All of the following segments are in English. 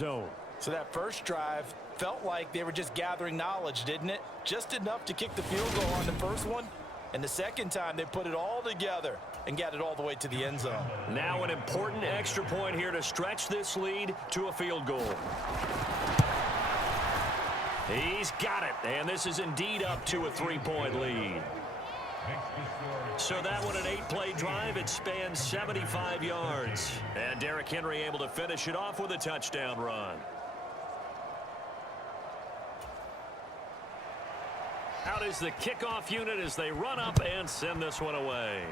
zone. So that first drive felt like they were just gathering knowledge, didn't it? Just enough to kick the field goal on the first one. And the second time, they put it all together and got it all the way to the end zone. Now an important extra point here to stretch this lead to a field goal. He's got it, and this is indeed up to a 3-point lead. So that one, an 8-play drive. It spans 75 yards. And Derrick Henry able to finish it off with a touchdown run. Out is the kickoff unit as they run up and send this one away.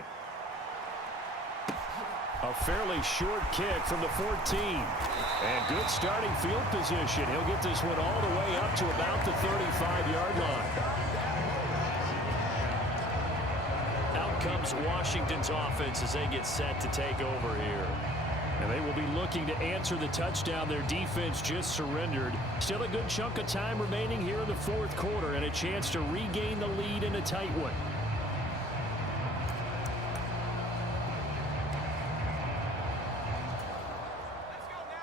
A fairly short kick from the 14. And good starting field position. He'll get this one all the way up to about the 35-yard line. Out comes Washington's offense as they get set to take over here. And they will be looking to answer the touchdown their defense just surrendered. Still a good chunk of time remaining here in the fourth quarter and a chance to regain the lead in a tight one.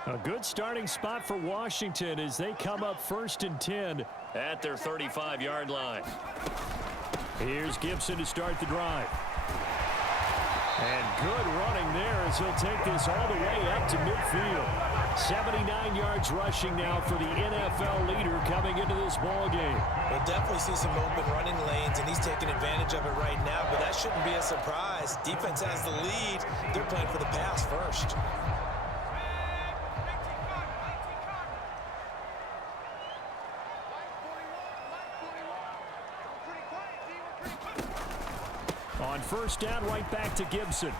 A good starting spot for Washington as they come up 1st and 10 at their 35-yard line. Here's Gibson to start the drive. And good running there as he'll take this all the way up to midfield. 79 yards rushing now for the NFL leader coming into this ball game. We'll definitely see some open running lanes, and he's taking advantage of it right now, but that shouldn't be a surprise. Defense has the lead. They're playing for the pass first. On first down, right back to Gibson.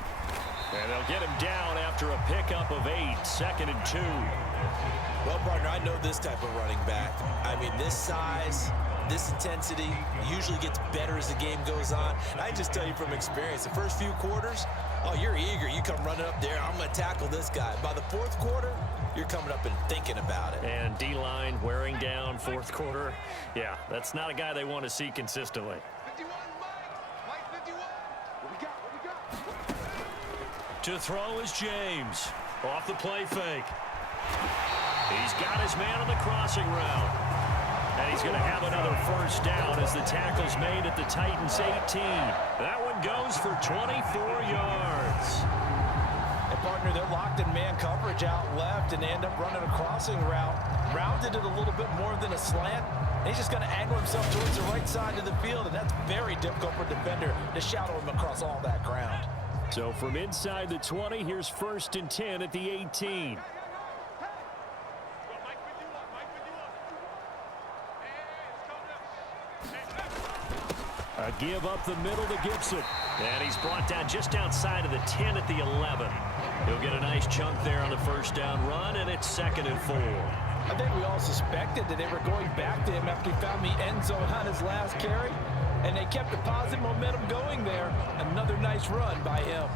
And they'll get him down after a pickup of 8, 2nd and 2. Well, partner, I know this type of running back. I mean, this size, this intensity usually gets better as the game goes on. And I just tell you from experience, the first few quarters, oh, you're eager. You come running up there, I'm going to tackle this guy. By the fourth quarter, you're coming up and thinking about it. And D-line wearing down fourth quarter. Yeah, that's not a guy they want to see consistently. To throw is James. Off the play fake. He's got his man on the crossing route. And he's going to have another first down as the tackle's made at the Titans 18. That one goes for 24 yards. And partner, they're locked in man coverage out left and they end up running a crossing route. Rounded it a little bit more than a slant. And he's just going to angle himself towards the right side of the field. And that's very difficult for a defender to shadow him across all that ground. So from inside the 20, here's 1st and 10 at the 18. A give up the middle to Gibson. And he's brought down just outside of the 10 at the 11. He'll get a nice chunk there on the first down run, and it's 2nd and 4. I think we all suspected that they were going back to him after he found the end zone on his last carry. And they kept the positive momentum going there. Another nice run by him.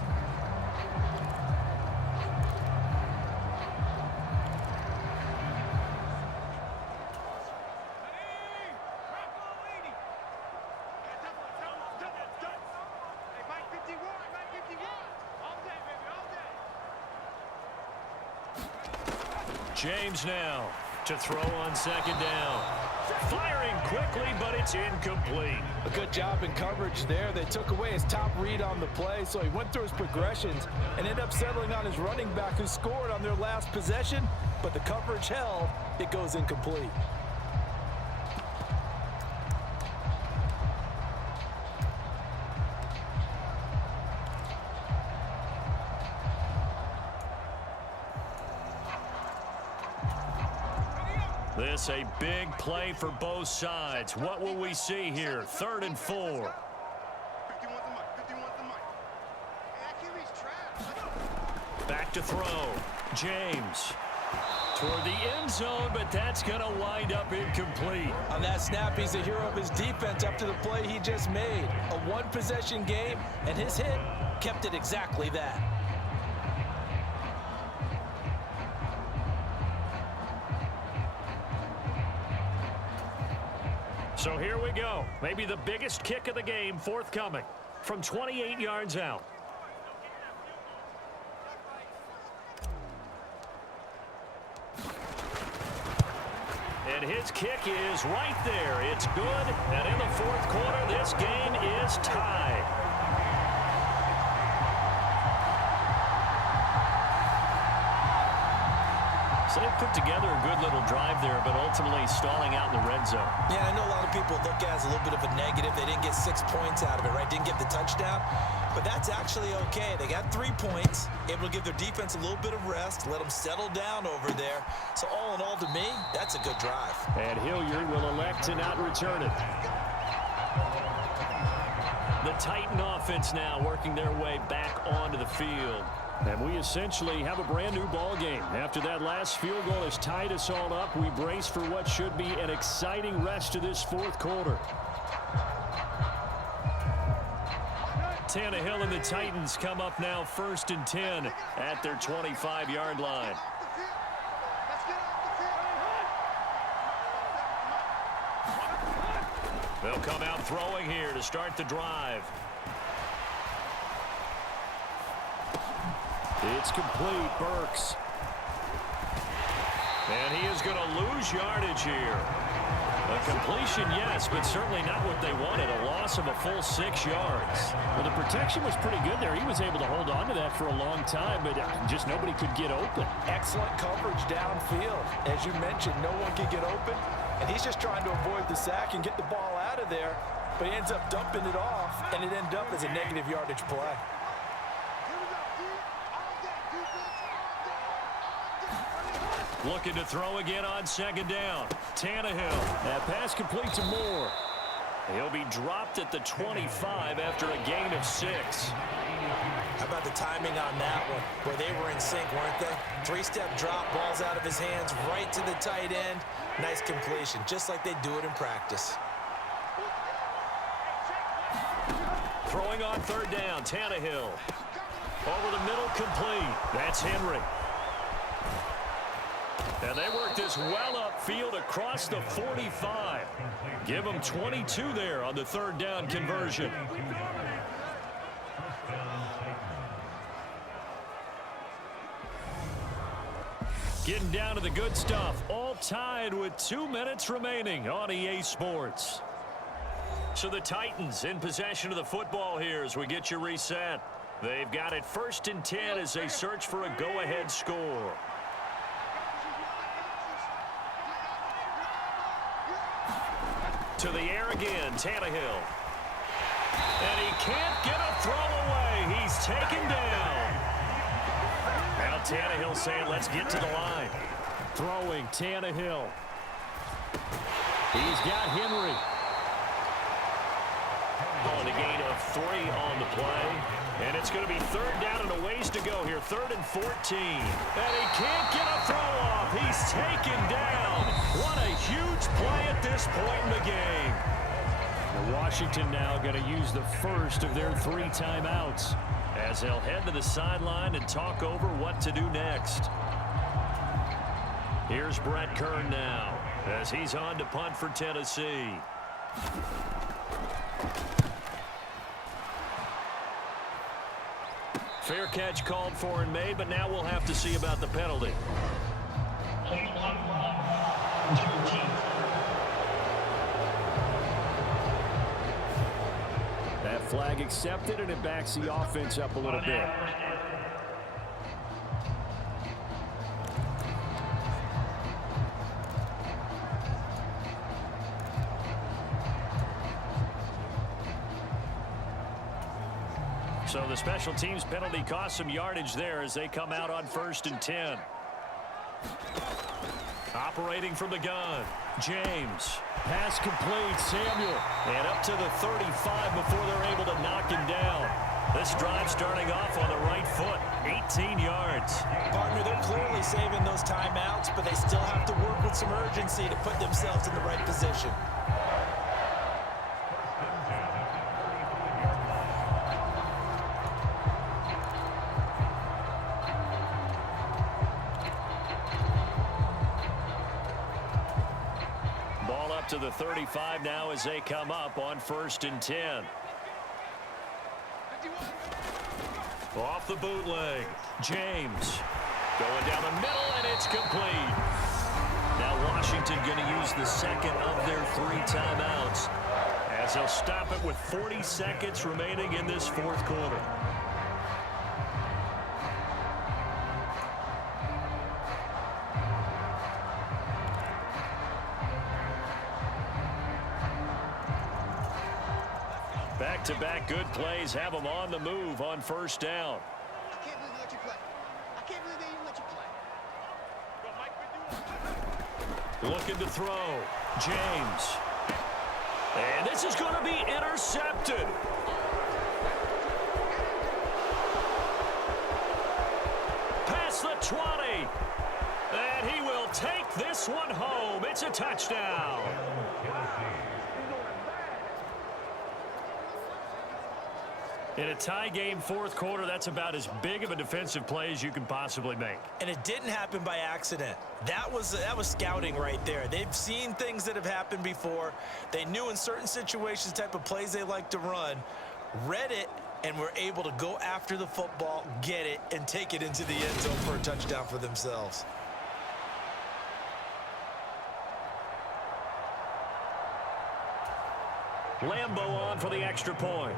James now to throw on 2nd down. Firing quickly, but it's incomplete. A good job in coverage there. They took away his top read on the play, so he went through his progressions and ended up settling on his running back who scored on their last possession, but the coverage held. It goes incomplete. This a big play for both sides. What will we see here? 3rd and 4. Back to throw. James toward the end zone, but that's going to wind up incomplete. On that snap, he's the hero of his defense after the play he just made. A one-possession game, and his hit kept it exactly that. So here we go. Maybe the biggest kick of the game forthcoming from 28 yards out. And his kick is right there. It's good. And in the fourth quarter, this game is tied. So they put together a good little drive there, but ultimately stalling out in the red zone. Yeah, I know a lot of people look at it as a little bit of a negative. They didn't get 6 points out of it, right? Didn't get the touchdown. But that's actually okay. They got 3 points, able to give their defense a little bit of rest, let them settle down over there. So all in all, to me, that's a good drive. And Hilliard will elect to not return it. The Titan offense now working their way back onto the field. And we essentially have a brand new ball game. After that last field goal has tied us all up, we brace for what should be an exciting rest of this fourth quarter. Tannehill and the Titans come up now 1st and 10 at their 25-yard line. They'll come out throwing here to start the drive. It's complete. Burks. And he is going to lose yardage here. A completion, yes, but certainly not what they wanted. A loss of a full 6 yards. Well, the protection was pretty good there. He was able to hold on to that for a long time, but just nobody could get open. Excellent coverage downfield. As you mentioned, no one can get open, and he's just trying to avoid the sack and get the ball out of there, but he ends up dumping it off, and it ended up as a negative yardage play. Looking to throw again on 2nd down. Tannehill. That pass complete to Moore. He'll be dropped at the 25 after a gain of 6. How about the timing on that one, where they were in sync, weren't they? 3-step drop, balls out of his hands, right to the tight end. Nice completion, just like they do it in practice. Throwing on 3rd down, Tannehill. Over the middle, complete. That's Henry. And they work this well upfield across the 45. Give them 22 there on the 3rd down conversion. Getting down to the good stuff. All tied with 2 minutes remaining on EA Sports. So the Titans in possession of the football here as we get you reset. They've got it 1st and 10 as they search for a go-ahead score. To the air again, Tannehill. And he can't get a throw away. He's taken down. Now Tannehill saying, let's get to the line. Throwing, Tannehill. He's got Henry. On a gain of 3 on the play. And it's going to be 3rd down and a ways to go here. 3rd and 14. And he can't get a throw off. He's taken down. What a huge play at this point in the game. And Washington now going to use the first of their 3 timeouts as they'll head to the sideline and talk over what to do next. Here's Brett Kern now as he's on to punt for Tennessee. Fair catch called for and made, but now we'll have to see about the penalty. That flag accepted, and it backs the offense up a little bit. So the special teams penalty cost some yardage there as they come out on 1st and 10. Operating from the gun, James. Pass complete, Samuel. And up to the 35 before they're able to knock him down. This drive starting off on the right foot, 18 yards. Partner, they're clearly saving those timeouts, but they still have to work with some urgency to put themselves in the right position. To the 35 now as they come up on 1st and 10. Off the bootleg, James going down the middle, and it's complete. Now Washington Washington going to use the second of their 3 timeouts as they'll stop it with 40 seconds remaining in this fourth quarter. Back-to-back good plays have them on the move on first down. I can't believe they let you play. I can't believe they even let you play. Looking to throw. James. And this is going to be intercepted. Past the 20. And he will take this one home. It's a touchdown. In a tie game fourth quarter, that's about as big of a defensive play as you can possibly make. And it didn't happen by accident. That was scouting right there. They've seen things that have happened before. They knew in certain situations the type of plays they like to run, read it, and were able to go after the football, get it, and take it into the end zone for a touchdown for themselves. Lambo on for the extra point.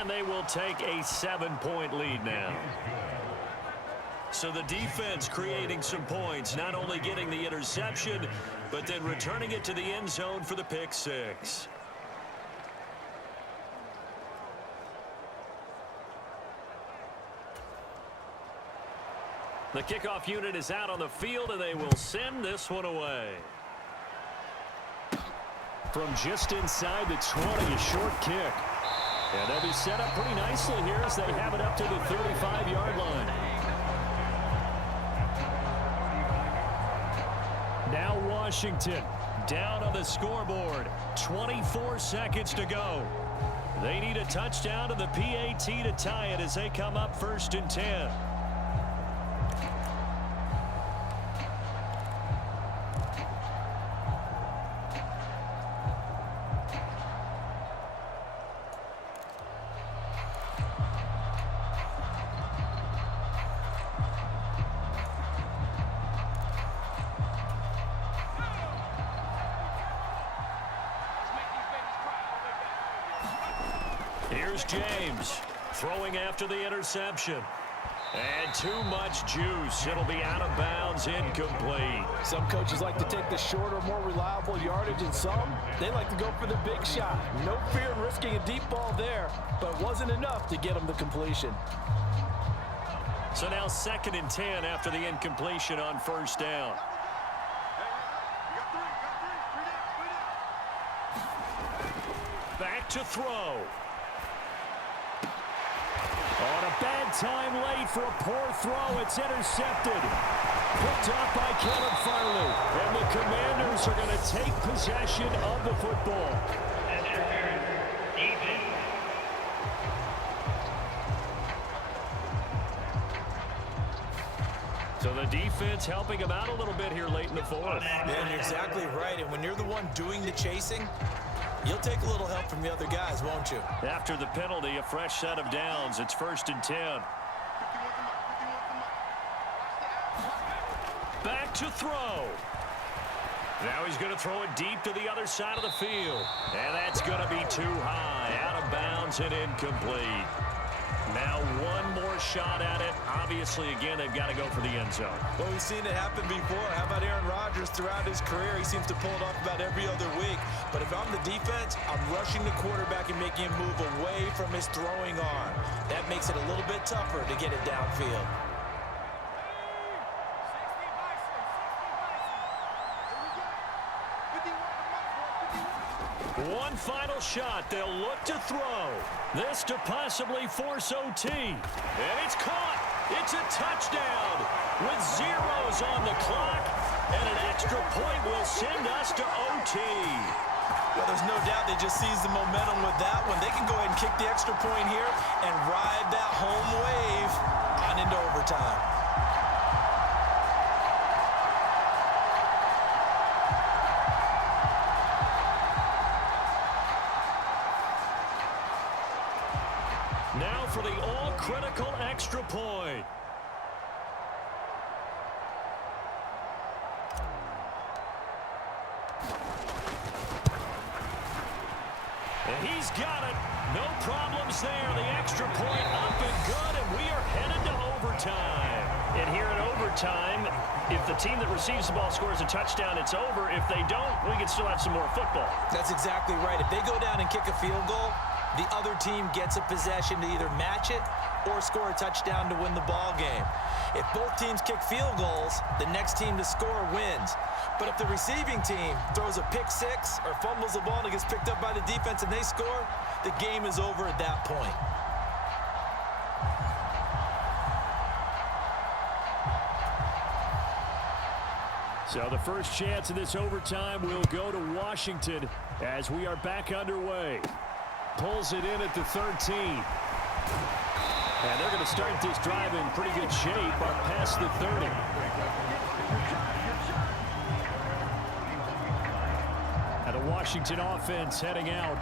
And they will take a 7-point lead now. So the defense creating some points, not only getting the interception, but then returning it to the end zone for the pick six. The kickoff unit is out on the field, and they will send this one away. From just inside the 20, a short kick. And they'll be set up pretty nicely here as they have it up to the 35-yard line. Now Washington down on the scoreboard. 24 seconds to go. They need a touchdown to the PAT to tie it as they come up 1st and 10. Here's James throwing after the interception. And too much juice. It'll be out of bounds, incomplete. Some coaches like to take the shorter, more reliable yardage, and some, they like to go for the big shot. No fear in risking a deep ball there, but it wasn't enough to get them the completion. So now 2nd and 10 after the incompletion on first down. Back to throw. On a bad time late for a poor throw. It's intercepted. Picked up by Kevin Farley. And the Commanders are going to take possession of the football. So the defense helping them out a little bit here late in the fourth. Man, you're exactly right. And when you're the one doing the chasing, you'll take a little help from the other guys, won't you? After the penalty, a fresh set of downs. It's 1st and 10. Back to throw. Now he's going to throw it deep to the other side of the field. And that's going to be too high. Out of bounds and incomplete. Now one more shot at it. Obviously, again, they've got to go for the end zone. Well, we've seen it happen before. How about Aaron Rodgers throughout his career? He seems to pull it off about every other week. But if I'm the defense, I'm rushing the quarterback and making him move away from his throwing arm. That makes it a little bit tougher to get it downfield. One final shot. They'll look to throw. This to possibly force OT. And it's caught. It's a touchdown with zeros on the clock. And an extra point will send us to OT. Well, there's no doubt they just seized the momentum with that one. They can go ahead and kick the extra point here and ride that home wave on into overtime. Now for the critical extra point. And he's got it. No problems there. The extra point up and good, and we are headed to overtime. And here in overtime, if the team that receives the ball scores a touchdown, it's over. If they don't, we can still have some more football. That's exactly right. If they go down and kick a field goal, the other team gets a possession to either match it or score a touchdown to win the ball game. If both teams kick field goals, the next team to score wins. But if the receiving team throws a pick six or fumbles the ball and it gets picked up by the defense and they score, the game is over at that point. So the first chance of this overtime will go to Washington as we are back underway. Pulls it in at the 13. And they're going to start this drive in pretty good shape up past the 30. And the Washington offense heading out.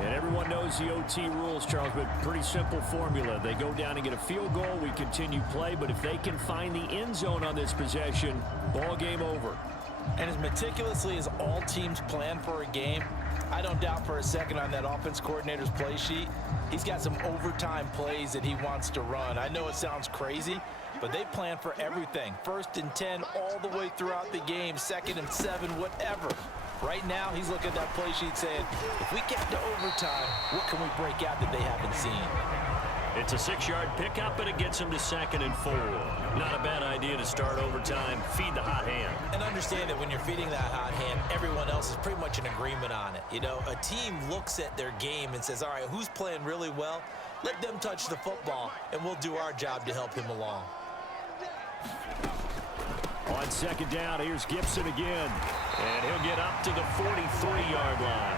And everyone knows the OT rules, Charles, but pretty simple formula. They go down and get a field goal, we continue play, but if they can find the end zone on this possession, ball game over. And as meticulously as all teams plan for a game, I don't doubt for a second on that offense coordinator's play sheet, he's got some overtime plays that he wants to run. I know it sounds crazy, but they plan for everything. 1st and 10 all the way throughout the game, 2nd and 7, whatever. Right now, he's looking at that play sheet saying, if we get to overtime, what can we break out that they haven't seen? It's a 6-yard pickup, and it gets him to 2nd and 4. Not a bad idea to start overtime. Feed the hot hand. And understand that when you're feeding that hot hand, everyone else is pretty much in agreement on it. You know, a team looks at their game and says, all right, who's playing really well? Let them touch the football, and we'll do our job to help him along. On 2nd down, here's Gibson again. And he'll get up to the 43-yard line.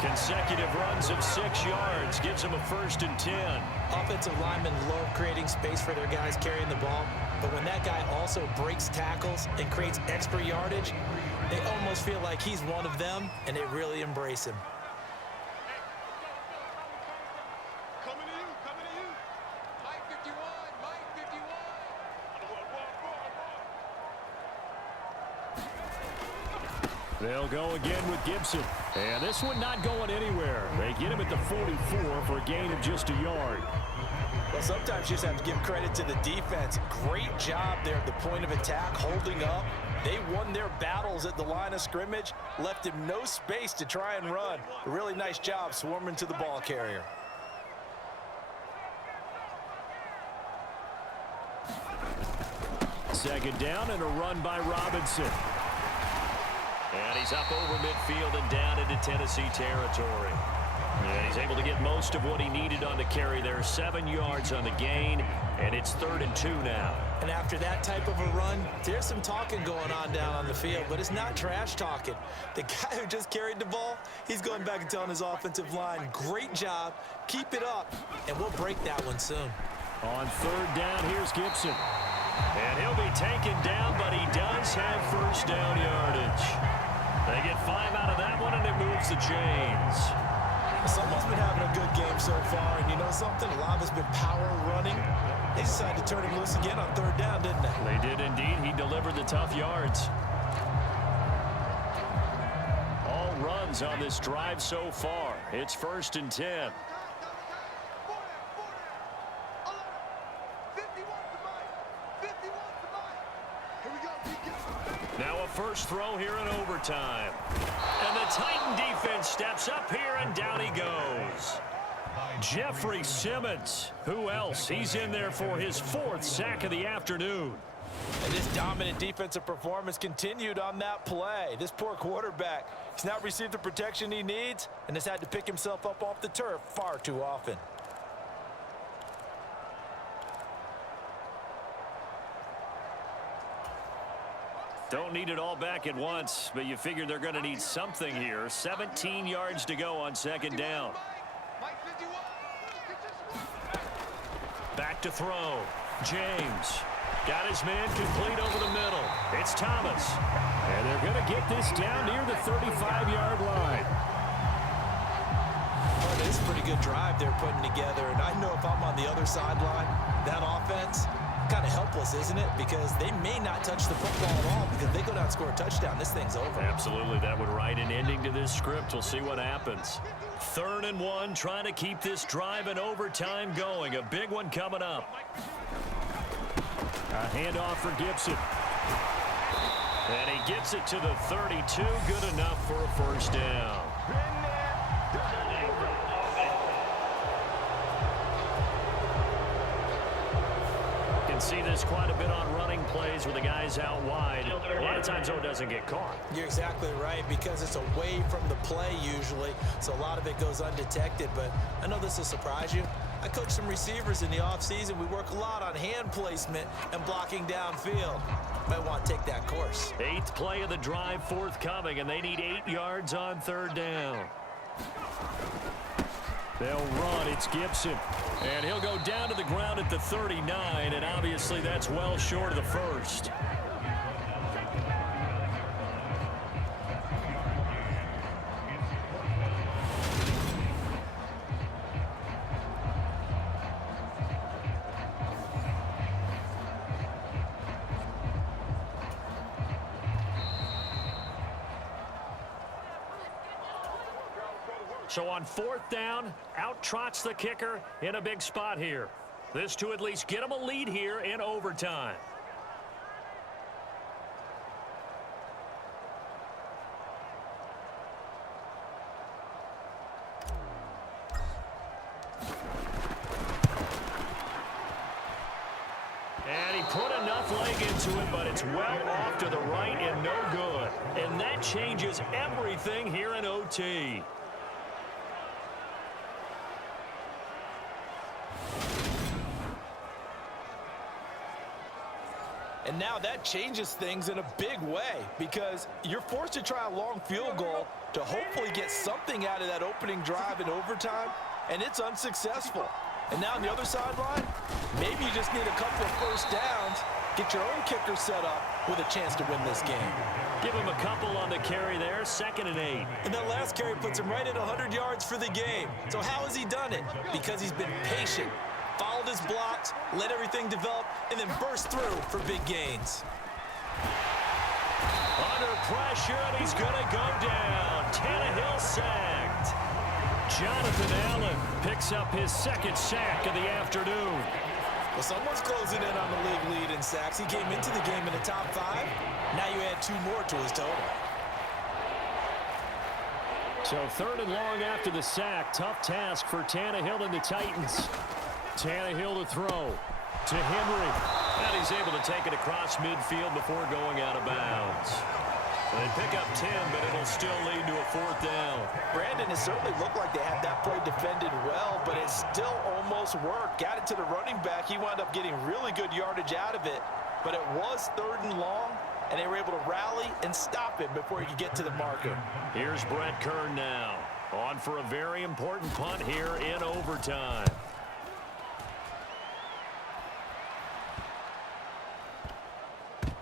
Consecutive runs of 6 yards gives him a 1st and 10. Offensive linemen love creating space for their guys carrying the ball, but when that guy also breaks tackles and creates extra yardage, they almost feel like he's one of them, and they really embrace him. Coming to you. Mike 51, Mike 51. They'll go again with Gibson. And this one not going anywhere. They get him at the 44 for a gain of just a yard. Well, sometimes you just have to give credit to the defense. Great job there at the point of attack, holding up. They won their battles at the line of scrimmage, left him no space to try and run. A really nice job swarming to the ball carrier. Second down and a run by Robinson. And he's up over midfield and down into Tennessee territory. And he's able to get most of what he needed on the carry there. 7 yards on the gain, and it's 3rd and 2 now. And after that type of a run, there's some talking going on down on the field, but it's not trash talking. The guy who just carried the ball, he's going back and telling his offensive line, great job, keep it up, and we'll break that one soon. On 3rd down, here's Gibson. And he'll be taken down, but he does have 1st down yardage. They get 5 out of that one, and it moves the chains. Someone's been having a good game so far, and you know something? A lot of it's been power running. They decided to turn him loose again on 3rd down, didn't they? They did indeed. He delivered the tough yards. All runs on this drive so far. It's 1st and 10. Now a first throw here in overtime. And the Titan defense steps up here, and down he goes. Jeffrey Simmons. Who else? He's in there for his 4th sack of the afternoon. And this dominant defensive performance continued on that play. This poor quarterback, he's not received the protection he needs and has had to pick himself up off the turf far too often. Don't need it all back at once, but you figure they're going to need something here. 17 yards to go on 2nd down. Back to throw. James got his man complete over the middle. It's Thomas. And they're going to get this down near the 35-yard line. Hard to it's a pretty good drive they're putting together. And I know if I'm on the other sideline, that offense, kind of helpless, isn't it? Because they may not touch the football at all, because if they go down and score a touchdown, this thing's over. Absolutely. That would write an ending to this script. We'll see what happens. 3rd and 1, trying to keep this drive in overtime going. A big one coming up. A handoff for Gibson. And he gets it to the 32. Good enough for a first down. Can see this quite a bit on running plays with the guys out wide. A lot of times, though, it doesn't get caught. You're exactly right, because it's away from the play usually, so a lot of it goes undetected. But I know this will surprise you. I coach some receivers in the offseason. We work a lot on hand placement and blocking downfield. Might want to take that course. 8th play of the drive forthcoming, and they need 8 yards on 3rd down. They'll run. It's Gibson. And he'll go down to the ground at the 39, and obviously that's well short of the first. So on 4th down, out trots the kicker in a big spot here. This to at least get him a lead here in overtime. And he put enough leg into it, but it's well off to the right and no good. And that changes everything here in OT. And now that changes things in a big way, because you're forced to try a long field goal to hopefully get something out of that opening drive in overtime, and it's unsuccessful. And now on the other sideline, maybe you just need a couple of first downs, get your own kicker set up with a chance to win this game. Give him a couple on the carry there, 2nd and 8. And that last carry puts him right at 100 yards for the game. So how has he done it? Because he's been patient, followed his blocks, let everything develop, and then burst through for big gains. Under pressure, and he's going to go down. Tannehill sacked. Jonathan Allen picks up his 2nd sack of the afternoon. Well, someone's closing in on the league lead in sacks. He came into the game in the top 5. Now you add 2 more to his total. So 3rd and long after the sack. Tough task for Tannehill and the Titans. Tannehill to throw to Henry. And he's able to take it across midfield before going out of bounds. They pick up 10, but it'll still lead to a 4th down. Brandon, it certainly looked like they had that play defended well, but it still almost worked. Got it to the running back. He wound up getting really good yardage out of it, but it was 3rd and long, and they were able to rally and stop him before he could get to the marker. Here's Brett Kern now, on for a very important punt here in overtime.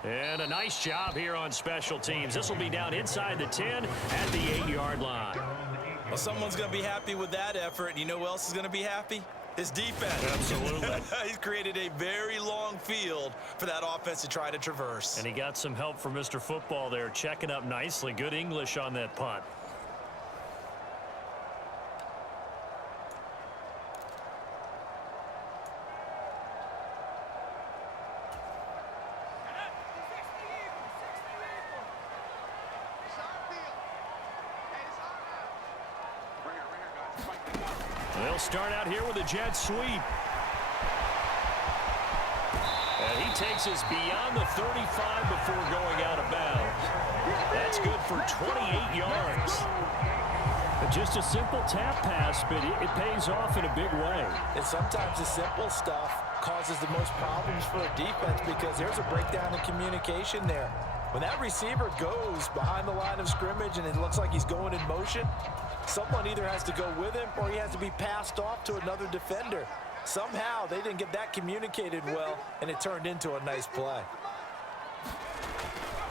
And a nice job here on special teams. This will be down inside the 10 at the 8-yard line. Well, someone's going to be happy with that effort. And you know who else is going to be happy? His defense. Absolutely. He's created a very long field for that offense to try to traverse. And he got some help from Mr. Football there, checking up nicely. Good English on that punt. They'll start out here with a jet sweep. And he takes us beyond the 35 before going out of bounds. That's good for 28 yards. Just a simple tap pass, but it pays off in a big way. And sometimes the simple stuff causes the most problems for a defense, because there's a breakdown in communication there. When that receiver goes behind the line of scrimmage and it looks like he's going in motion, someone either has to go with him or he has to be passed off to another defender. Somehow they didn't get that communicated well, and it turned into a nice play.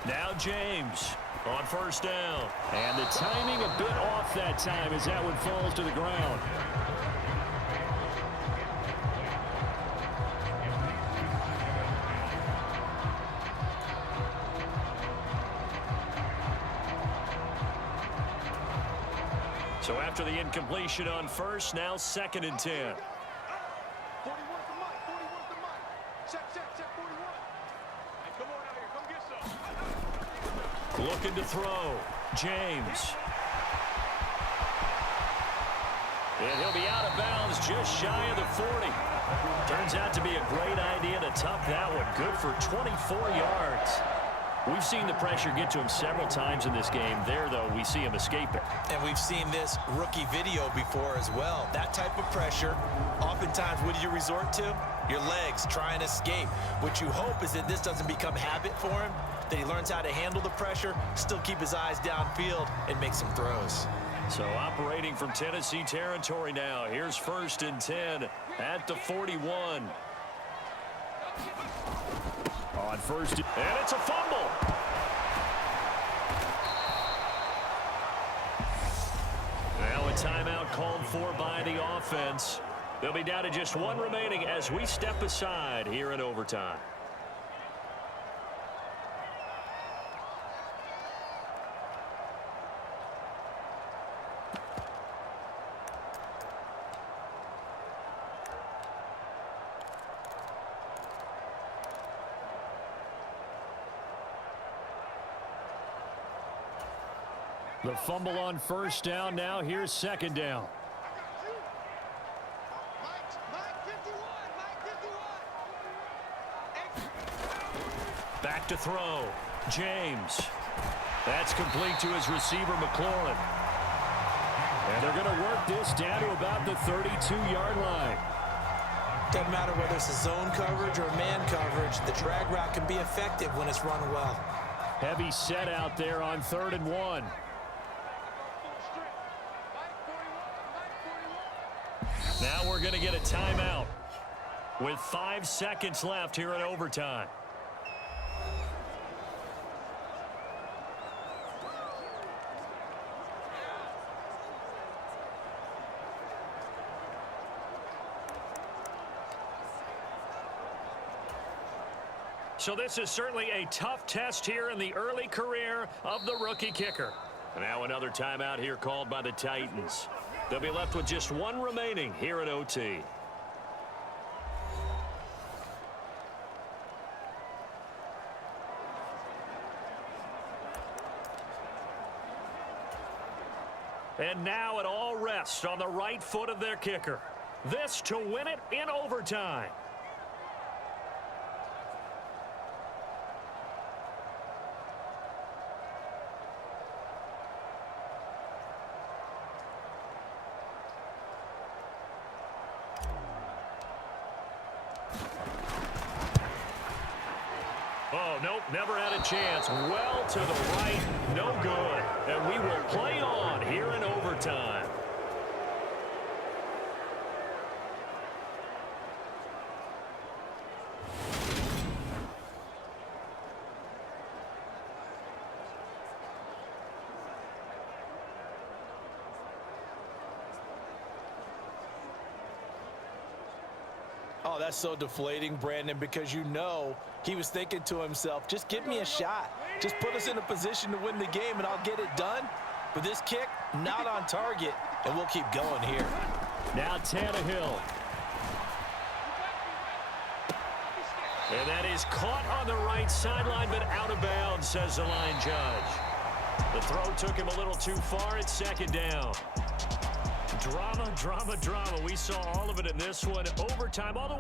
Now James on first down. And the timing a bit off that time as that one falls to the ground. So after the incompletion on first, now 2nd and 10. 41 to Mike. 41 to Mike. Check, 41. Hey, come on out here. Come get some. Looking to throw. James. And he'll be out of bounds just shy of the 40. Turns out to be a great idea to tuck that one. Good for 24 yards. We've seen the pressure get to him several times in this game. There, though, we see him escape it. And we've seen this rookie video before as well. That type of pressure, oftentimes, what do you resort to? Your legs, try and escape. What you hope is that this doesn't become habit for him, that he learns how to handle the pressure, still keep his eyes downfield, and make some throws. So operating from Tennessee territory now. Here's 1st and 10 at the 41. On first, and it's a fumble. Now a timeout called for by the offense. They'll be down to just one remaining as we step aside here in overtime. The fumble on first down. Now here's 2nd down. Mike 51. Back to throw. James. That's complete to his receiver, McLaurin. And they're going to work this down to about the 32-yard line. Doesn't matter whether it's a zone coverage or man coverage, the drag route can be effective when it's run well. Heavy set out there on 3rd and 1. Now we're going to get a timeout with 5 seconds left here in overtime. So this is certainly a tough test here in the early career of the rookie kicker. Now another timeout here called by the Titans. They'll be left with just one remaining here at OT. And now it all rests on the right foot of their kicker. This to win it in overtime. Oh, nope, never had a chance. Well to the right, no good. And we will play on here in overtime. Oh, that's so deflating, Brandon, because you know he was thinking to himself, just give me a shot. Just put us in a position to win the game, and I'll get it done. But this kick, not on target, and we'll keep going here. Now Tannehill. And that is caught on the right sideline, but out of bounds, says the line judge. The throw took him a little too far. It's 2nd down. Drama, drama, drama. We saw all of it in this one. Overtime all the way.